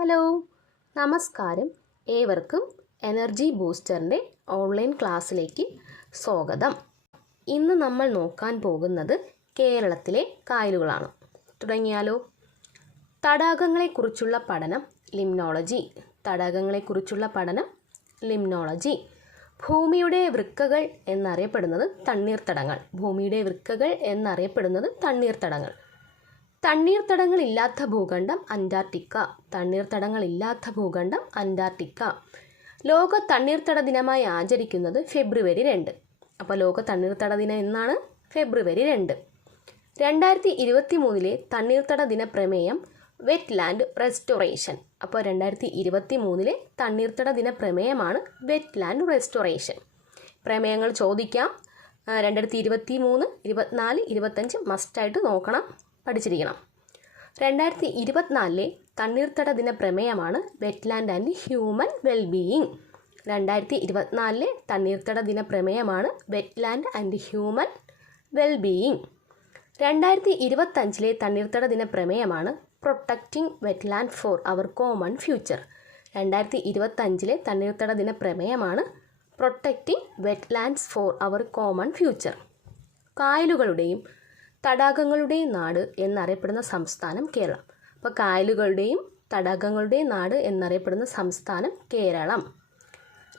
Hello നമസ്കാരം. ഏവർക്കും energy ബൂസ്റ്ററിന്റെ online ക്ലാസ്സിലേക്ക് സ്വാഗതം. ഇന്ന് നമ്മൾ നോക്കാൻ പോകുന്നത് കേരളത്തിലെ കായലുകളാണ്. തുടങ്ങിയാലോ? തടാകങ്ങളെക്കുറിച്ചുള്ള പഠനം ലിംനോളജി. തടാകങ്ങളെക്കുറിച്ചുള്ള പഠനം ലിംനോളജി. ഭൂമിയുടെ വൃക്കകൾ എന്നറിയപ്പെടുന്നത് തണ്ണീർത്തടങ്ങൾ. ഭൂമിയുടെ വൃക്കകൾ എന്നറിയപ്പെടുന്നത് തണ്ണീർത്തടങ്ങൾ. തണ്ണീർത്തടങ്ങളില്ലാത്ത ഭൂഖണ്ഡം അന്റാർട്ടിക്ക. തണ്ണീർത്തടങ്ങളില്ലാത്ത ഭൂഖണ്ഡം അന്റാർട്ടിക്ക. ലോക തണ്ണീർത്തട ദിനമായി ആചരിക്കുന്നത് ഫെബ്രുവരി രണ്ട്. അപ്പോൾ ലോക തണ്ണീർത്തട ദിനം എന്നാണ്? ഫെബ്രുവരി രണ്ട്. രണ്ടായിരത്തി ഇരുപത്തി മൂന്നിലെ തണ്ണീർത്തട ദിന പ്രമേയം വെറ്റ് ലാൻഡ് റെസ്റ്റോറേഷൻ. അപ്പോൾ രണ്ടായിരത്തി ഇരുപത്തി മൂന്നിലെ തണ്ണീർത്തട ദിന പ്രമേയമാണ് വെറ്റ് ലാൻഡ് റെസ്റ്റോറേഷൻ. പ്രമേയങ്ങൾ ചോദിക്കാം. രണ്ടായിരത്തി ഇരുപത്തി മൂന്ന് ഇരുപത്തിനാല് ഇരുപത്തഞ്ച് മസ്റ്റായിട്ട് നോക്കണം. പഠിച്ചിരിക്കണം. രണ്ടായിരത്തി ഇരുപത്തിനാലിലെ തണ്ണീർത്തട ദിന പ്രമേയമാണ് വെറ്റ്ലാൻഡ് ആൻഡ് ഹ്യൂമൻ വെൽബീയിങ്. രണ്ടായിരത്തി ഇരുപത്തിനാലിലെ തണ്ണീർത്തട ദിന പ്രമേയമാണ് വെറ്റ്ലാൻഡ് ആൻഡ് ഹ്യൂമൻ വെൽബീയിങ്. രണ്ടായിരത്തി ഇരുപത്തഞ്ചിലെ തണ്ണീർത്തട ദിന പ്രമേയമാണ് protecting wetland for our common future. രണ്ടായിരത്തി ഇരുപത്തഞ്ചിലെ തണ്ണീർത്തട ദിന പ്രമേയമാണ് protecting wetlands for our common future. കായലുകളുടെയും തടാകങ്ങളുടെയും നാട് എന്നറിയപ്പെടുന്ന സംസ്ഥാനം കേരളം. അപ്പോൾ കായലുകളുടെയും തടാകങ്ങളുടെയും നാട് എന്നറിയപ്പെടുന്ന സംസ്ഥാനം കേരളം.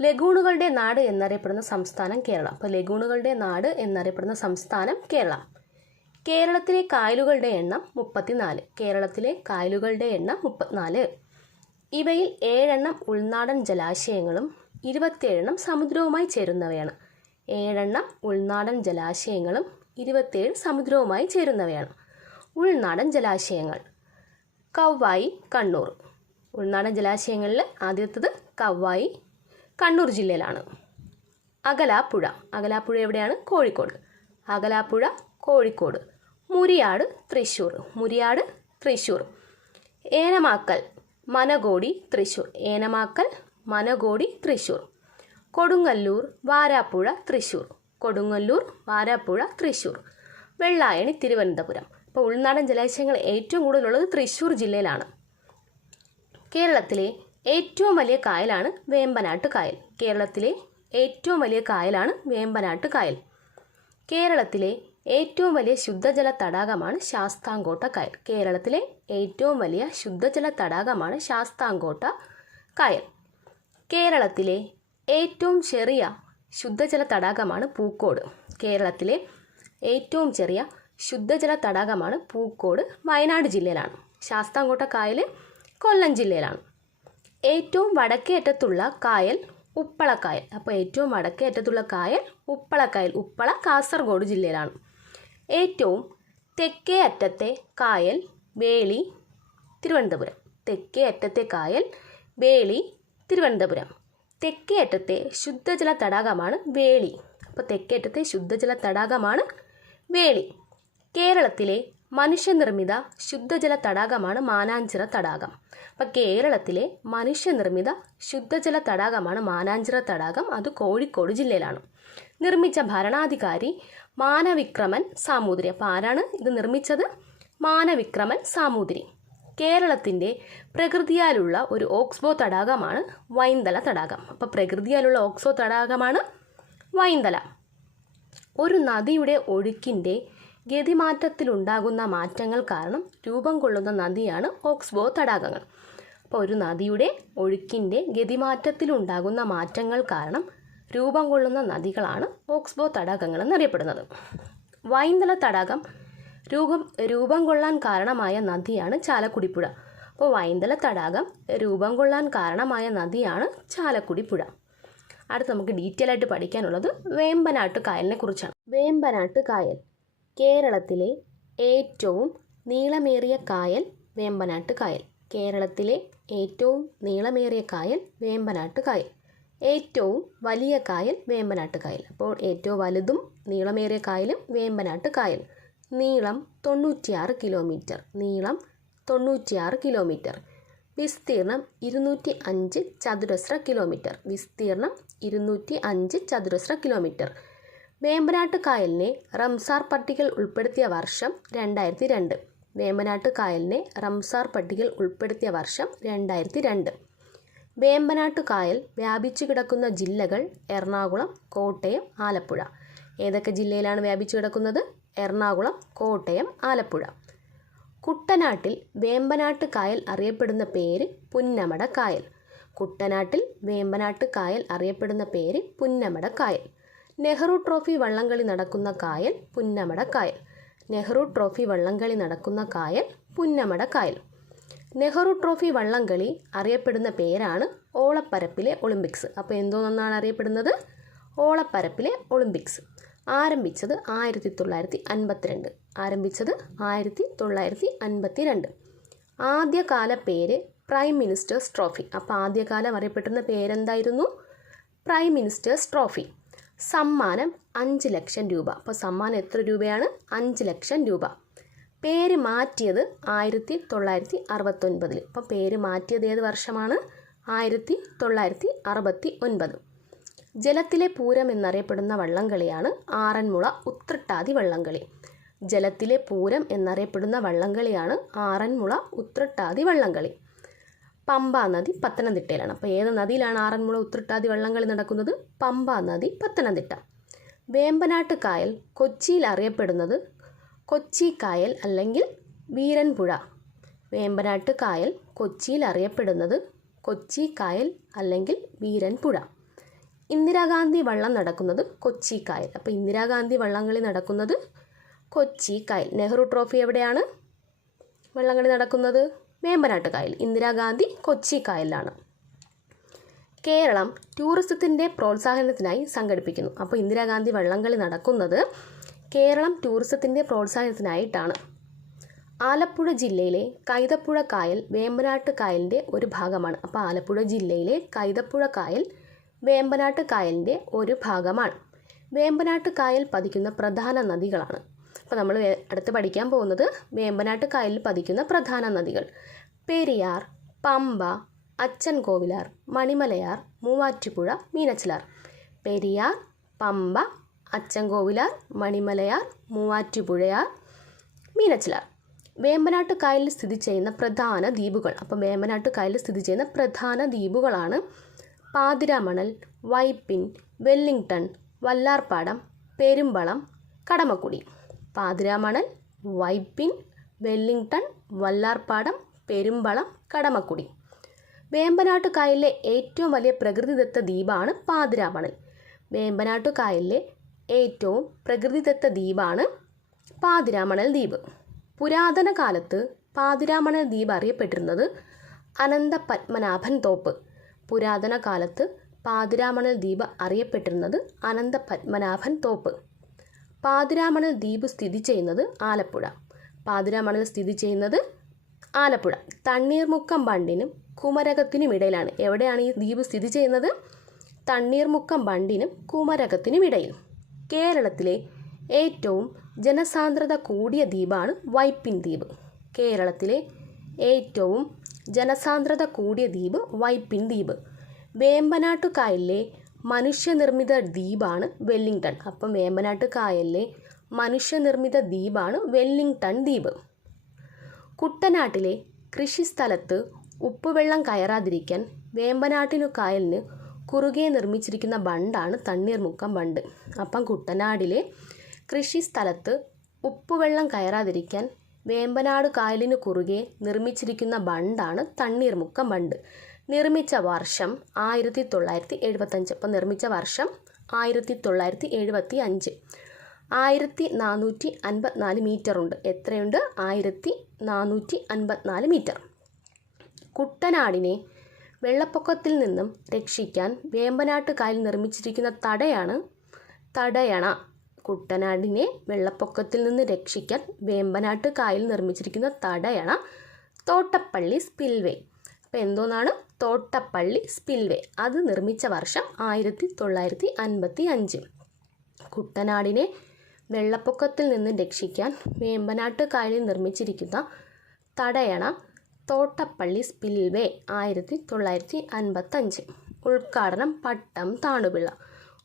ലഗൂണുകളുടെ നാട് എന്നറിയപ്പെടുന്ന സംസ്ഥാനം കേരളം. അപ്പോൾ ലഗൂണുകളുടെ നാട് എന്നറിയപ്പെടുന്ന സംസ്ഥാനം കേരളം. കേരളത്തിലെ കായലുകളുടെ എണ്ണം മുപ്പത്തിനാല്. കേരളത്തിലെ കായലുകളുടെ എണ്ണം മുപ്പത്തിനാല്. ഇവയിൽ ഏഴെണ്ണം ഉൾനാടൻ ജലാശയങ്ങളും ഇരുപത്തിയേഴെണ്ണം സമുദ്രവുമായി ചേരുന്നവയാണ്. ഏഴെണ്ണം ഉൾനാടൻ ജലാശയങ്ങളും ഇരുപത്തിയേഴ് സമുദ്രവുമായി ചേരുന്നവയാണ്. ഉൾനാടൻ ജലാശയങ്ങൾ. കവ്വായി കണ്ണൂർ. ഉൾനാടൻ ജലാശയങ്ങളിൽ ആദ്യത്തത് കവ്വായി കണ്ണൂർ ജില്ലയിലാണ്. അകലാപ്പുഴ. അകലാപ്പുഴ എവിടെയാണ്? കോഴിക്കോട്. അകലാപ്പുഴ കോഴിക്കോട്. മുരിയാട് തൃശ്ശൂർ. മുരിയാട് തൃശ്ശൂർ. ഏനമാക്കൽ മനകോടി തൃശ്ശൂർ. ഏനമാക്കൽ മനകോടി തൃശ്ശൂർ. കൊടുങ്ങല്ലൂർ വാരാപ്പുഴ തൃശ്ശൂർ. കൊടുങ്ങല്ലൂർ വാരാപ്പുഴ തൃശ്ശൂർ. വെള്ളായണി തിരുവനന്തപുരം. അപ്പോൾ ഉൾനാടൻ ജലാശയങ്ങൾ ഏറ്റവും കൂടുതലുള്ളത് തൃശ്ശൂർ ജില്ലയിലാണ്. കേരളത്തിലെ ഏറ്റവും വലിയ കായലാണ് വേമ്പനാട്ട് കായൽ. കേരളത്തിലെ ഏറ്റവും വലിയ കായലാണ് വേമ്പനാട്ട് കായൽ. കേരളത്തിലെ ഏറ്റവും വലിയ ശുദ്ധജല തടാകമാണ് ശാസ്താംകോട്ട കായൽ. കേരളത്തിലെ ഏറ്റവും വലിയ ശുദ്ധജല തടാകമാണ് ശാസ്താംകോട്ട കായൽ. കേരളത്തിലെ ഏറ്റവും ചെറിയ ശുദ്ധജല തടാകമാണ് പൂക്കോട്. കേരളത്തിലെ ഏറ്റവും ചെറിയ ശുദ്ധജല തടാകമാണ് പൂക്കോട് വയനാട് ജില്ലയിലാണ്. ശാസ്താംകോട്ട കായൽ കൊല്ലം ജില്ലയിലാണ്. ഏറ്റവും വടക്കേ അറ്റത്തുള്ള കായൽ ഉപ്പളക്കായൽ. അപ്പോൾ ഏറ്റവും വടക്കേ അറ്റത്തുള്ള കായൽ ഉപ്പളക്കായൽ. ഉപ്പള കാസർഗോഡ് ജില്ലയിലാണ്. ഏറ്റവും തെക്കേ അറ്റത്തെ കായൽ വേളി തിരുവനന്തപുരം. തെക്കേ അറ്റത്തെ കായൽ വേളി തിരുവനന്തപുരം. തെക്കേ അറ്റത്തെ ശുദ്ധജല തടാകമാണ് വേളി. അപ്പോൾ തെക്കേറ്റത്തെ ശുദ്ധജല തടാകമാണ് വേളി. കേരളത്തിലെ മനുഷ്യനിർമ്മിത ശുദ്ധജല തടാകമാണ് മാനാഞ്ചിറ തടാകം. അപ്പോൾ കേരളത്തിലെ മനുഷ്യനിർമ്മിത ശുദ്ധജല തടാകമാണ് മാനാഞ്ചിറ തടാകം. അത് കോഴിക്കോട് ജില്ലയിലാണ്. നിർമ്മിച്ച ഭരണാധികാരി മാനവിക്രമൻ സാമൂതിരി. അപ്പോൾ ആരാണ് ഇത് നിർമ്മിച്ചത്? മാനവിക്രമൻ സാമൂതിരി. കേരളത്തിന്റെ പ്രകൃതിയാലുള്ള ഒരു ഓക്സ്ബോ തടാകമാണ് വൈന്തല തടാകം. അപ്പോൾ പ്രകൃതിയാലുള്ള ഓക്സോ തടാകമാണ് വൈന്തല. ഒരു നദിയുടെ ഒഴുക്കിന്റെ ഗതിമാറ്റത്തിലുണ്ടാകുന്ന മാറ്റങ്ങൾ കാരണം രൂപം കൊള്ളുന്ന നദിയാണ് ഓക്സ്ബോ തടാകങ്ങൾ. അപ്പോൾ ഒരു നദിയുടെ ഒഴുക്കിന്റെ ഗതിമാറ്റത്തിലുണ്ടാകുന്ന മാറ്റങ്ങൾ കാരണം രൂപം കൊള്ളുന്ന നദികളാണ് ഓക്സ്ബോ തടാകങ്ങൾ എന്നറിയപ്പെടുന്നത്. വൈന്തല തടാകം രൂപം രൂപം കൊള്ളാൻ കാരണമായ നദിയാണ് ചാലക്കുടിപ്പുഴ. അപ്പോൾ വൈന്തല തടാകം രൂപം കൊള്ളാൻ കാരണമായ നദിയാണ് ചാലക്കുടിപ്പുഴ. അടുത്ത് നമുക്ക് ഡീറ്റെയിൽ ആയിട്ട് പഠിക്കാനുള്ളത് വേമ്പനാട്ട് കായലിനെ കുറിച്ചാണ്. വേമ്പനാട്ട് കായൽ കേരളത്തിലെ ഏറ്റവും നീളമേറിയ കായൽ വേമ്പനാട്ട് കായൽ കേരളത്തിലെ ഏറ്റവും നീളമേറിയ കായൽ വേമ്പനാട്ട് കായൽ ഏറ്റവും വലിയ കായൽ വേമ്പനാട്ട് കായൽ അപ്പോൾ ഏറ്റവും വലുതും നീളമേറിയ കായലും വേമ്പനാട്ട് കായൽ നീളം തൊണ്ണൂറ്റിയാറ് കിലോമീറ്റർ. നീളം തൊണ്ണൂറ്റിയാറ് കിലോമീറ്റർ. വിസ്തീർണം ഇരുന്നൂറ്റി അഞ്ച് ചതുരശ്ര കിലോമീറ്റർ. വിസ്തീർണം ഇരുന്നൂറ്റി അഞ്ച് ചതുരശ്ര കിലോമീറ്റർ. വേമ്പനാട്ട് കായലിനെ റംസാർ പട്ടികയിൽ ഉൾപ്പെടുത്തിയ വർഷം രണ്ടായിരത്തി രണ്ട് വേമ്പനാട്ട് കായലിനെ റംസാർ പട്ടികയിൽ ഉൾപ്പെടുത്തിയ വർഷം രണ്ടായിരത്തി രണ്ട് വേമ്പനാട്ട് കായൽ വ്യാപിച്ചു കിടക്കുന്ന ജില്ലകൾ എറണാകുളം കോട്ടയം ആലപ്പുഴ. ഏതൊക്കെ ജില്ലയിലാണ് വ്യാപിച്ചു കിടക്കുന്നത്? എറണാകുളം കോട്ടയം ആലപ്പുഴ. കുട്ടനാട്ടിൽ വേമ്പനാട്ട് കായൽ അറിയപ്പെടുന്ന പേര് പുന്നമട കായൽ കുട്ടനാട്ടിൽ വേമ്പനാട്ട് കായൽ അറിയപ്പെടുന്ന പേര് പുന്നമട കായൽ നെഹ്റു ട്രോഫി വള്ളംകളി നടക്കുന്ന കായൽ പുന്നമട കായൽ നെഹ്റു ട്രോഫി വള്ളംകളി നടക്കുന്ന കായൽ പുന്നമട കായൽ നെഹ്റു ട്രോഫി വള്ളംകളി അറിയപ്പെടുന്ന പേരാണ് ഓളപ്പരപ്പിലെ ഒളിമ്പിക്സ്. അപ്പോൾ എന്തോന്നാണ് അറിയപ്പെടുന്നത്? ഓളപ്പരപ്പിലെ ഒളിമ്പിക്സ്. ആരംഭിച്ചത് ആയിരത്തി തൊള്ളായിരത്തി അൻപത്തിരണ്ട് ആരംഭിച്ചത് ആയിരത്തി തൊള്ളായിരത്തി അൻപത്തി രണ്ട് ആദ്യകാല പേര് പ്രൈം മിനിസ്റ്റേഴ്സ് ട്രോഫി. അപ്പോൾ ആദ്യകാലം അറിയപ്പെട്ടിരുന്ന പേരെന്തായിരുന്നു? Prime minister's trophy. സമ്മാനം അഞ്ച് ലക്ഷം രൂപ. അപ്പോൾ സമ്മാനം എത്ര രൂപയാണ്? അഞ്ച് ലക്ഷം രൂപ. പേര് മാറ്റിയത് ആയിരത്തി തൊള്ളായിരത്തി അറുപത്തൊൻപതിൽ അപ്പം പേര് മാറ്റിയത് ഏത് വർഷമാണ്? ആയിരത്തി തൊള്ളായിരത്തി അറുപത്തി ഒൻപത് ജലത്തിലെ പൂരം എന്നറിയപ്പെടുന്ന വള്ളംകളിയാണ് ആറന്മുള ഉത്രട്ടാതി വള്ളംകളി. ജലത്തിലെ പൂരം എന്നറിയപ്പെടുന്ന വള്ളംകളിയാണ് ആറന്മുള ഉത്രട്ടാതി വള്ളംകളി. പമ്പ നദി പത്തനംതിട്ടയിലാണ്. അപ്പോൾ ഏത് നദിയിലാണ് ആറന്മുള ഉത്രട്ടാതി വള്ളംകളി നടക്കുന്നത്? പമ്പ നദി പത്തനംതിട്ട. വേമ്പനാട്ട് കായൽ കൊച്ചിയിൽ അറിയപ്പെടുന്നത് കൊച്ചി കായൽ അല്ലെങ്കിൽ വീരൻപുഴ വേമ്പനാട്ട് കായൽ കൊച്ചിയിൽ അറിയപ്പെടുന്നത് കൊച്ചി കായൽ അല്ലെങ്കിൽ വീരൻപുഴ ഇന്ദിരാഗാന്ധി വള്ളം നടക്കുന്നത് കൊച്ചി കായൽ അപ്പോൾ ഇന്ദിരാഗാന്ധി വള്ളംകളി നടക്കുന്നത് കൊച്ചി കായൽ നെഹ്റു ട്രോഫി എവിടെയാണ്? വള്ളംകളി നടക്കുന്നത് വേമ്പനാട്ട് കായൽ ഇന്ദിരാഗാന്ധി കൊച്ചി കായലിലാണ് കേരളം ടൂറിസത്തിന്റെ പ്രോത്സാഹനത്തിനായി സംഘടിപ്പിക്കുന്നു. അപ്പോൾ ഇന്ദിരാഗാന്ധി വള്ളംകളി നടക്കുന്നത് കേരളം ടൂറിസത്തിന്റെ പ്രോത്സാഹനത്തിനായിട്ടാണ്. ആലപ്പുഴ ജില്ലയിലെ കൈതപ്പുഴ കായൽ വേമ്പനാട്ട് കായലിന്റെ ഒരു ഭാഗമാണ്. അപ്പോൾ ആലപ്പുഴ ജില്ലയിലെ കൈതപ്പുഴ കായൽ വേമ്പനാട്ട് കായലിന്റെ ഒരു ഭാഗമാണ്. വേമ്പനാട്ട് കായൽ പതിക്കുന്ന പ്രധാന നദികളാണ്. അപ്പോൾ നമ്മൾ അടുത്ത് പഠിക്കാൻ പോകുന്നത് വേമ്പനാട്ട് കായലിൽ പതിക്കുന്ന പ്രധാന നദികൾ. പെരിയാർ പമ്പ അച്ഛൻ കോവിലാർ മണിമലയാർ മൂവാറ്റുപുഴ മീനച്ചിലാർ. പെരിയാർ പമ്പ അച്ചൻകോവിലാർ മണിമലയാർ മൂവാറ്റുപുഴയാർ മീനച്ചിലാർ. വേമ്പനാട്ട് കായലിൽ സ്ഥിതി ചെയ്യുന്ന പ്രധാന ദ്വീപുകൾ. അപ്പം വേമ്പനാട്ട് കായലിൽ സ്ഥിതി ചെയ്യുന്ന പ്രധാന ദ്വീപുകളാണ് പാതിരാമണൽ വൈപ്പിൻ വെല്ലിംഗ്ടൺ വല്ലാർപാടം പെരുമ്പളം കടമക്കുടി. പാതിരാമണൽ വൈപ്പിൻ വെല്ലിംഗ്ടൺ വല്ലാർപാടം പെരുമ്പളം കടമക്കുടി. വേമ്പനാട്ടുകായലിലെ ഏറ്റവും വലിയ പ്രകൃതിദത്ത ദ്വീപാണ് പാതിരാമണൽ. വേമ്പനാട്ടുകായലിലെ ഏറ്റവും പ്രകൃതിദത്ത ദ്വീപാണ് പാതിരാമണൽ ദ്വീപ്. പുരാതന കാലത്ത് പാതിരാമണൽ ദ്വീപ് അറിയപ്പെട്ടിരുന്നത് അനന്തപത്മനാഭൻ തോപ്പ്. പുരാതന കാലത്ത് പാതിരാമണൽ ദ്വീപ് അറിയപ്പെട്ടിരുന്നത് അനന്ത പത്മനാഭൻ തോപ്പ്. പാതിരാമണൽ ദ്വീപ് സ്ഥിതി ചെയ്യുന്നത് ആലപ്പുഴ. പാതിരാമണൽ സ്ഥിതി ചെയ്യുന്നത് ആലപ്പുഴ. തണ്ണീർമുക്കം ബണ്ടിനും കുമരകത്തിനും ഇടയിലാണ്. എവിടെയാണ് ഈ ദ്വീപ് സ്ഥിതി ചെയ്യുന്നത്? തണ്ണീർമുക്കം ബണ്ടിനും കുമരകത്തിനും ഇടയിൽ. കേരളത്തിലെ ഏറ്റവും ജനസാന്ദ്രത കൂടിയ ദ്വീപാണ് വൈപ്പിൻ ദ്വീപ്. കേരളത്തിലെ ഏറ്റവും ജനസാന്ദ്രത കൂടിയ ദ്വീപ് വൈപ്പിൻ ദ്വീപ്. വേമ്പനാട്ടുകായലിലെ മനുഷ്യനിർമ്മിത ദ്വീപാണ് വെല്ലിംഗ്ടൺ. അപ്പം വേമ്പനാട്ടുകായലിലെ മനുഷ്യനിർമ്മിത ദ്വീപാണ് വെല്ലിംഗ്ടൺ ദ്വീപ്. കുട്ടനാട്ടിലെ കൃഷിസ്ഥലത്ത് ഉപ്പുവെള്ളം കയറാതിരിക്കാൻ വേമ്പനാട്ടിനു കായലിന് കുറുകെ നിർമ്മിച്ചിരിക്കുന്ന ബണ്ടാണ് തണ്ണീർമുക്കം ബണ്ട്. അപ്പം കുട്ടനാടിലെ കൃഷിസ്ഥലത്ത് ഉപ്പുവെള്ളം കയറാതിരിക്കാൻ വേമ്പനാട് കായലിനു കുറുകെ നിർമ്മിച്ചിരിക്കുന്ന ബണ്ടാണ് തണ്ണീർമുക്കം ബണ്ട്. നിർമ്മിച്ച വർഷം ആയിരത്തി തൊള്ളായിരത്തി എഴുപത്തഞ്ച് അപ്പം നിർമ്മിച്ച വർഷം ആയിരത്തി തൊള്ളായിരത്തി എഴുപത്തി അഞ്ച് ആയിരത്തി നാനൂറ്റി അൻപത്തിനാല് മീറ്റർ ഉണ്ട്. എത്രയുണ്ട്? ആയിരത്തി നാനൂറ്റി അൻപത്തിനാല് മീറ്റർ. കുട്ടനാടിനെ വെള്ളപ്പൊക്കത്തിൽ നിന്നും രക്ഷിക്കാൻ വേമ്പനാട്ട് കായൽ നിർമ്മിച്ചിരിക്കുന്ന തടയാണ് തടയണ. കുട്ടനാടിനെ വെള്ളപ്പൊക്കത്തിൽ നിന്ന് രക്ഷിക്കാൻ വേമ്പനാട്ട് കായൽ നിർമ്മിച്ചിരിക്കുന്ന തടയണ തോട്ടപ്പള്ളി സ്പിൽവേ. അപ്പോൾ എന്തോന്നാണ്? തോട്ടപ്പള്ളി സ്പിൽവേ. അത് നിർമ്മിച്ച വർഷം ആയിരത്തി തൊള്ളായിരത്തി അൻപത്തി അഞ്ച് കുട്ടനാടിനെ വെള്ളപ്പൊക്കത്തിൽ നിന്ന് രക്ഷിക്കാൻ വേമ്പനാട്ട് കായലിൽ നിർമ്മിച്ചിരിക്കുന്ന തടയണ തോട്ടപ്പള്ളി സ്പിൽവേ ആയിരത്തി തൊള്ളായിരത്തി അൻപത്തഞ്ച് ഉദ്ഘാടനം പട്ടം താണുപിള്ള.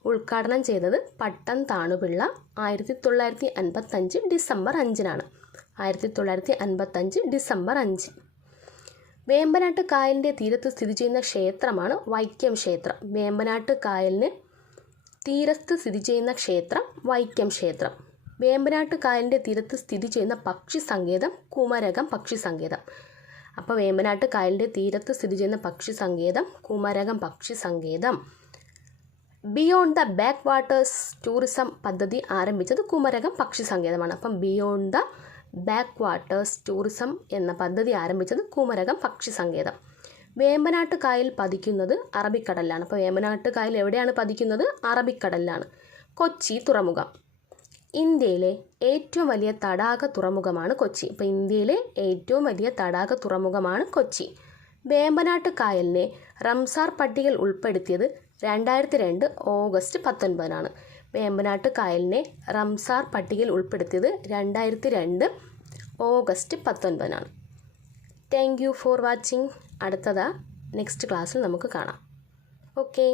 ഉദ്ഘാടനം ചെയ്തത് പട്ടം താണുപിള്ള ആയിരത്തി തൊള്ളായിരത്തി അൻപത്തഞ്ച് ഡിസംബർ അഞ്ചിനാണ്. ആയിരത്തി തൊള്ളായിരത്തി അൻപത്തഞ്ച് ഡിസംബർ അഞ്ച്. വേമ്പനാട്ട് കായലിന്റെ തീരത്ത് സ്ഥിതി ചെയ്യുന്ന ക്ഷേത്രമാണ് വൈക്കം ക്ഷേത്രം. വേമ്പനാട്ട് കായലിന് തീരത്ത് സ്ഥിതി ചെയ്യുന്ന ക്ഷേത്രം വൈക്കം ക്ഷേത്രം. വേമ്പനാട്ട് കായലിന്റെ തീരത്ത് സ്ഥിതി ചെയ്യുന്ന പക്ഷി സങ്കേതം കുമരകം പക്ഷി സങ്കേതം. അപ്പോൾ വേമ്പനാട്ട് കായലിന്റെ തീരത്ത് സ്ഥിതി ചെയ്യുന്ന പക്ഷി സങ്കേതം കുമരകം പക്ഷി സങ്കേതം. Beyond the backwaters tourism പദ്ധതി ആരംഭിച്ചത് കുമരകം പക്ഷി സങ്കേതമാണ്. അപ്പം beyond the backwaters tourism എന്ന പദ്ധതി ആരംഭിച്ചത് കുമരകം പക്ഷി സങ്കേതം. വേമ്പനാട്ട് കായൽ പതിക്കുന്നത് അറബിക്കടലിലാണ്. അപ്പോൾ വേമ്പനാട്ട് കായൽ എവിടെയാണ് പതിക്കുന്നത്? അറബിക്കടലിലാണ്. കൊച്ചി തുറമുഖം. ഇന്ത്യയിലെ ഏറ്റവും വലിയ തടാക തുറമുഖമാണ് കൊച്ചി. ഇപ്പോൾ ഇന്ത്യയിലെ ഏറ്റവും വലിയ തടാക തുറമുഖമാണ് കൊച്ചി. വേമ്പനാട്ട് കായലിനെ റംസാർ പട്ടികയിൽ ഉൾപ്പെടുത്തിയത് രണ്ടായിരത്തി രണ്ട് ഓഗസ്റ്റ് പത്തൊൻപതിനാണ്. വേമ്പനാട്ട് കായലിനെ റംസാർ പട്ടികയിൽ ഉൾപ്പെടുത്തിയത് രണ്ടായിരത്തി രണ്ട് ഓഗസ്റ്റ് പത്തൊൻപതിനാണ്. താങ്ക് യു ഫോർ വാച്ചിങ് അടുത്തതാ നെക്സ്റ്റ് ക്ലാസ്സിൽ നമുക്ക് കാണാം. ഓക്കേ